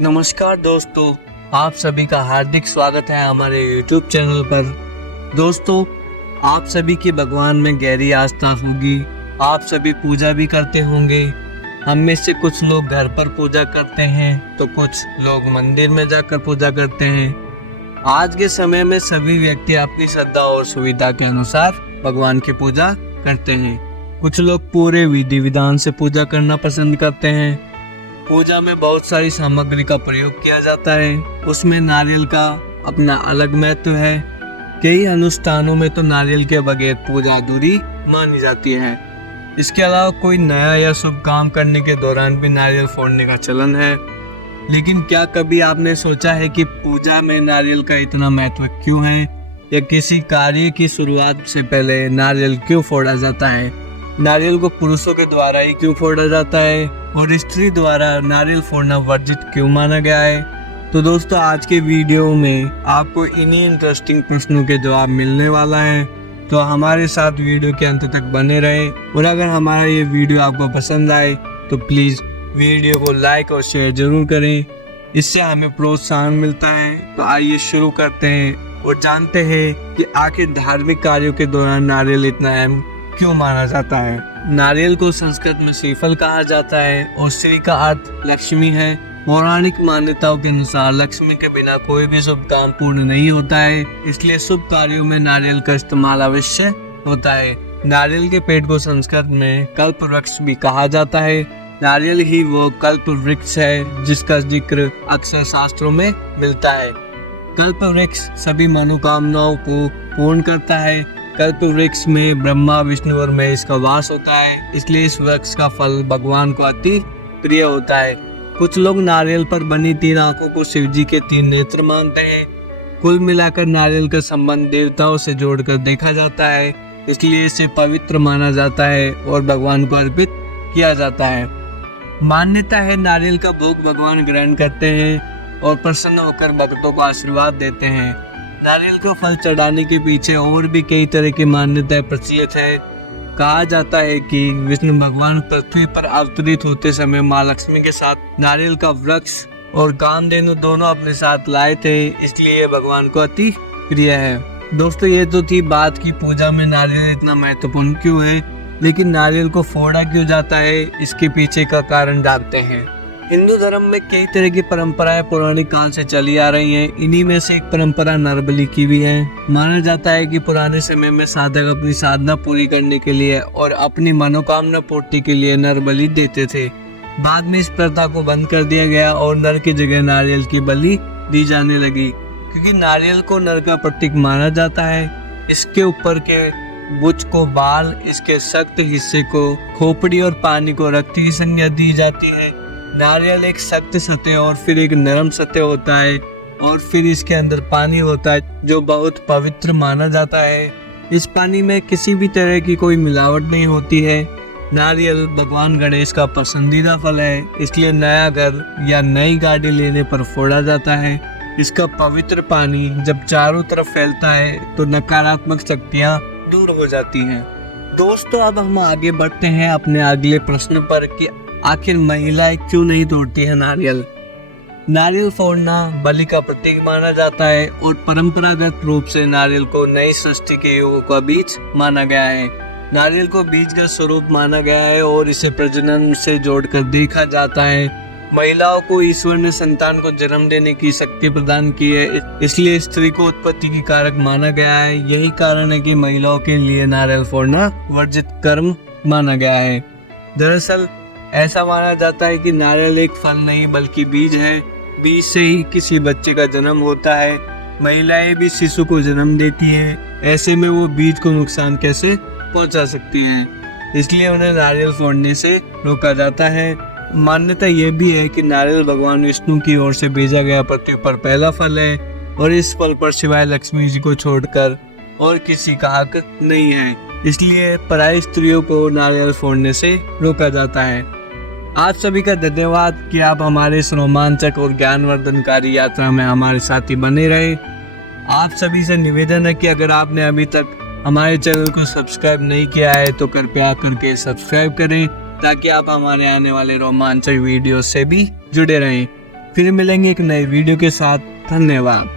नमस्कार दोस्तों, आप सभी का हार्दिक स्वागत है हमारे YouTube चैनल पर। दोस्तों, आप सभी की भगवान में गहरी आस्था होगी। आप सभी पूजा भी करते होंगे। हम में से कुछ लोग घर पर पूजा करते हैं तो कुछ लोग मंदिर में जाकर पूजा करते हैं। आज के समय में सभी व्यक्ति अपनी श्रद्धा और सुविधा के अनुसार भगवान की पूजा करते हैं। कुछ लोग पूरे विधि विधान से पूजा करना पसंद करते हैं। पूजा में बहुत सारी सामग्री का प्रयोग किया जाता है। उसमें नारियल का अपना अलग महत्व है। कई अनुष्ठानों में तो नारियल के बगैर पूजा अधूरी मानी जाती है। इसके अलावा कोई नया या शुभ काम करने के दौरान भी नारियल फोड़ने का चलन है। लेकिन क्या कभी आपने सोचा है कि पूजा में नारियल का इतना महत्व क्यों है, या किसी कार्य की शुरुआत से पहले नारियल क्यों फोड़ा जाता है? नारियल को पुरुषों के द्वारा ही क्यों फोड़ा जाता है और स्त्री द्वारा नारियल फोड़ना वर्जित क्यों माना गया है? तो दोस्तों, आज के वीडियो में आपको इन्हीं इंटरेस्टिंग प्रश्नों के जवाब मिलने वाला है। तो हमारे साथ वीडियो के अंत तक बने रहे। और अगर हमारा ये वीडियो आपको पसंद आए तो प्लीज़ वीडियो को लाइक और शेयर जरूर करें। इससे हमें प्रोत्साहन मिलता है। तो आइए शुरू करते हैं और जानते हैं कि आखिर धार्मिक कार्यों के दौरान नारियल इतना अहम क्यों माना जाता है। नारियल को संस्कृत में श्रीफल कहा जाता है और श्री का अर्थ लक्ष्मी है। पौराणिक मान्यताओं के अनुसार लक्ष्मी के बिना कोई भी शुभ काम पूर्ण नहीं होता है, इसलिए शुभ कार्यों में नारियल का इस्तेमाल अवश्य होता है। नारियल के पेड़ को संस्कृत में कल्प वृक्ष भी कहा जाता है। नारियल ही वो कल्प वृक्ष है जिसका जिक्र अक्सर शास्त्रों में मिलता है। कल्प वृक्ष सभी मनोकामनाओं को पूर्ण करता है। कल्प वृक्ष में ब्रह्मा, विष्णु और महेश का वास होता है, इसलिए इस वृक्ष का फल भगवान को अति प्रिय होता है। कुछ लोग नारियल पर बनी 3 आंखों को शिव जी के 3 नेत्र मानते हैं। कुल मिलाकर नारियल का संबंध देवताओं से जोड़कर देखा जाता है, इसलिए इसे पवित्र माना जाता है और भगवान को अर्पित किया जाता है। मान्यता है नारियल का भोग भगवान ग्रहण करते हैं और प्रसन्न होकर भक्तों को आशीर्वाद देते हैं। नारियल को फल चढ़ाने के पीछे और भी कई तरह की मान्यताएं प्रचलित है। कहा जाता है कि विष्णु भगवान पृथ्वी पर अवतरित होते समय माँ लक्ष्मी के साथ नारियल का वृक्ष और कामधेनु दोनों अपने साथ लाए थे, इसलिए भगवान को अति प्रिय है। दोस्तों, ये तो थी बात की पूजा में नारियल इतना महत्वपूर्ण क्यों है, लेकिन नारियल को फोड़ा क्यों जाता है, इसके पीछे का कारण जानते हैं। हिंदू धर्म में कई तरह की परंपराएं पौराणिक काल से चली आ रही हैं। इन्हीं में से एक परंपरा नरबलि की भी है। माना जाता है कि पुराने समय में साधक अपनी साधना पूरी करने के लिए और अपनी मनोकामना पूर्ति के लिए नरबलि देते थे। बाद में इस प्रथा को बंद कर दिया गया और नर की जगह नारियल की बलि दी जाने लगी, क्योंकि नारियल को नर का प्रतीक माना जाता है। इसके ऊपर के बुच को बाल, इसके सख्त हिस्से को खोपड़ी और पानी को रक्त की संज्ञा दी जाती है। नारियल एक सख्त सतह और फिर एक नरम सतह होता है और फिर इसके अंदर पानी होता है जो बहुत पवित्र माना जाता है। इस पानी में किसी भी तरह की कोई मिलावट नहीं होती है। नारियल भगवान गणेश का पसंदीदा फल है, इसलिए नया घर या नई गाड़ी लेने पर फोड़ा जाता है। इसका पवित्र पानी जब चारों तरफ फैलता है तो नकारात्मक शक्तियाँ दूर हो जाती हैं। दोस्तों, अब हम आगे बढ़ते हैं अपने अगले प्रश्न पर कि आखिर महिलाएं क्यों नहीं तोड़ती है नारियल। नारियल फोड़ना बलि का प्रतीक माना जाता है और परंपरागत रूप से नारियल को नई सृष्टि के युग का बीज माना गया है। नारियल को बीज का स्वरूप माना गया है और इसे प्रजनन से जोड़कर देखा जाता है। महिलाओं को ईश्वर ने संतान को जन्म देने की शक्ति प्रदान की है, इसलिए स्त्री को उत्पत्ति की कारक माना गया है। यही कारण है कि महिलाओं के लिए नारियल फोड़ना वर्जित कर्म माना गया है। दरअसल ऐसा माना जाता है कि नारियल एक फल नहीं बल्कि बीज है। बीज से ही किसी बच्चे का जन्म होता है। महिलाएं भी शिशु को जन्म देती हैं, ऐसे में वो बीज को नुकसान कैसे पहुंचा सकती हैं, इसलिए उन्हें नारियल फोड़ने से रोका जाता है। मान्यता ये भी है कि नारियल भगवान विष्णु की ओर से भेजा गया पृथ्वी पर पहला फल है और इस फल पर सिवाय लक्ष्मी जी को छोड़कर और किसी का हक नहीं है, इसलिए पराई स्त्रियों को नारियल फोड़ने से रोका जाता है। आप सभी का धन्यवाद कि आप हमारे इस रोमांचक और ज्ञानवर्धनकारी यात्रा में हमारे साथी बने रहे। आप सभी से निवेदन है कि अगर आपने अभी तक हमारे चैनल को सब्सक्राइब नहीं किया है तो कृपया करके सब्सक्राइब करें, ताकि आप हमारे आने वाले रोमांचक वीडियो से भी जुड़े रहें। फिर मिलेंगे एक नए वीडियो के साथ। धन्यवाद।